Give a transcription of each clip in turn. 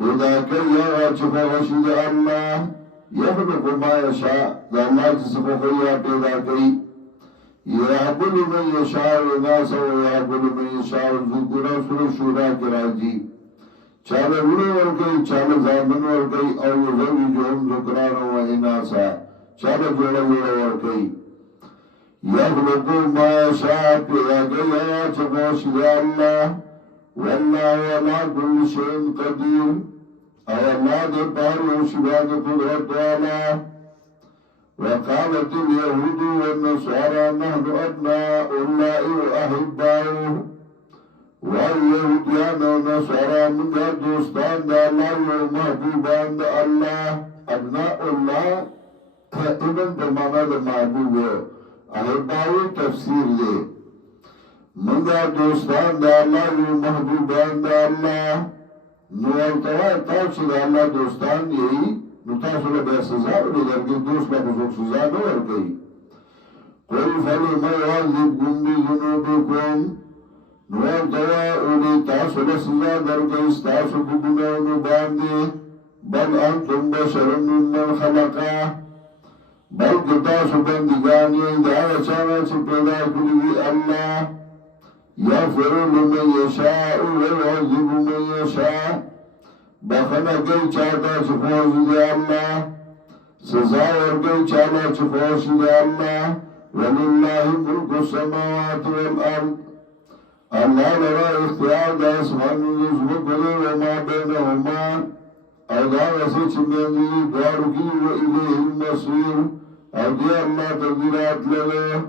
پیدا کوي هغه چې خوښ د الله یخلق ما یشاء د الله چې خوښي پیدا کوي یهب لمن یشاء اناثا ویهب لمن یشاء الذکورا سورۃ شورا کې راځي چاله وړي ورکوي چاله زامن ورکوي او یزوجهم ذکرانا و اناثا چاله جوړه ورکوي یخلق ما یشاء پیدا کوي هغه چې خوښ د الله والله على كل شيء قدير او الله دې پاره او شبان قدرت والا وقالت اليهود والنصارى نحن ابناء الله واحباؤه واليهوديان والنصارى من دوستان د الله او محبوبان د الله ابناء الله ابن بمعنى د محبوب احباؤه تفسیر دی منگا دوستان دا اللہ و محبوبان دا اللہ نو التوائے تاوچی دا اللہ دوستان یہی نو تاسو لبے سزا ولی درگی دوست لبے سوک سزا نور گئی قل فلم یعذبکم بذنوبکم نو التوائے اولی تاسو لسزا درگی ستاسو بگنونو باندے بل انتم بشر ممن خلقا بلکہ تاسو بندگانی دا چانا چی پیدا کری اللہ یغفر لمن یشاء ویعذب من یشاء بخنا کئی چاہتا چفوش دی اللہ سزا ورکئی چاہتا چفوش دی اللہ وللہ ملک السماوات والارض اللہ لرا اختیار دا اسمان نزمکلے وما بینہما او دا وسی چمینی دوارو کی و الیہ المصیر او دی اللہ تقدیرات لگے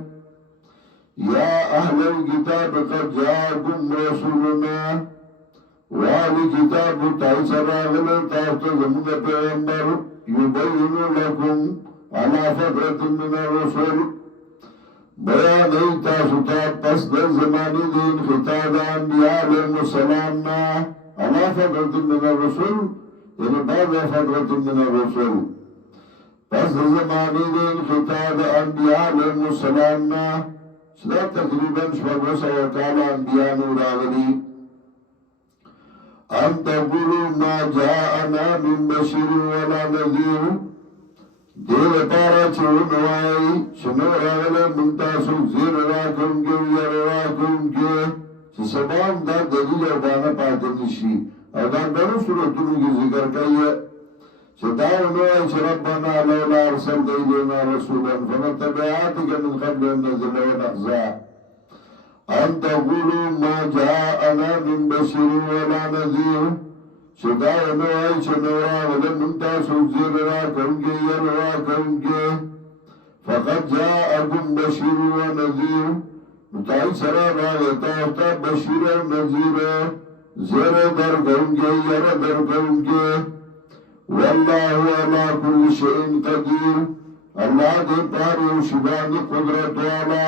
یا اہل الكتاب قد جاءكم رسولنا واہل کتاب تائی سراغل تاہتا زمون پیغمبر یبین لکم علا فترت من الرسول بیان ایتا ستا پس در زمانی دین خطاب انبیاء علیہ السلامنا علا فترت من الرسول یعنی بعد فترت من الرسول پس در زمانی دین خطاب انبیاء علیہ السلامنا صدا تقریباً شپاگوسا وکالا انبیاء نوراغلی ان تقولوا ما جاءنا من بشر ولا نذیر دیر پارا چونوائی شنوراغل منتاسو زیر راکن کے ویر راکن کے سبان دا دلیل اربانا پاتنشی او دا بنو صورتونو کی ذکر کئی ستاونوا چه ربنا لولا ارسلت الینا رسولا فنتبعاتك من قبل ان نزل ونخزى ان تقولوا ما جاءنا من بشر ولا نذير ستاونوا چه نورا ولمن تاسو زیر راکنگی یر راکنگی فقد جاءكم بشر ونذير متعی سرا راغتا بشر و نذیر زیر درکنگی یر درکنگی والله على كل شيء قدير الله دې پاره او شبان قدرت والا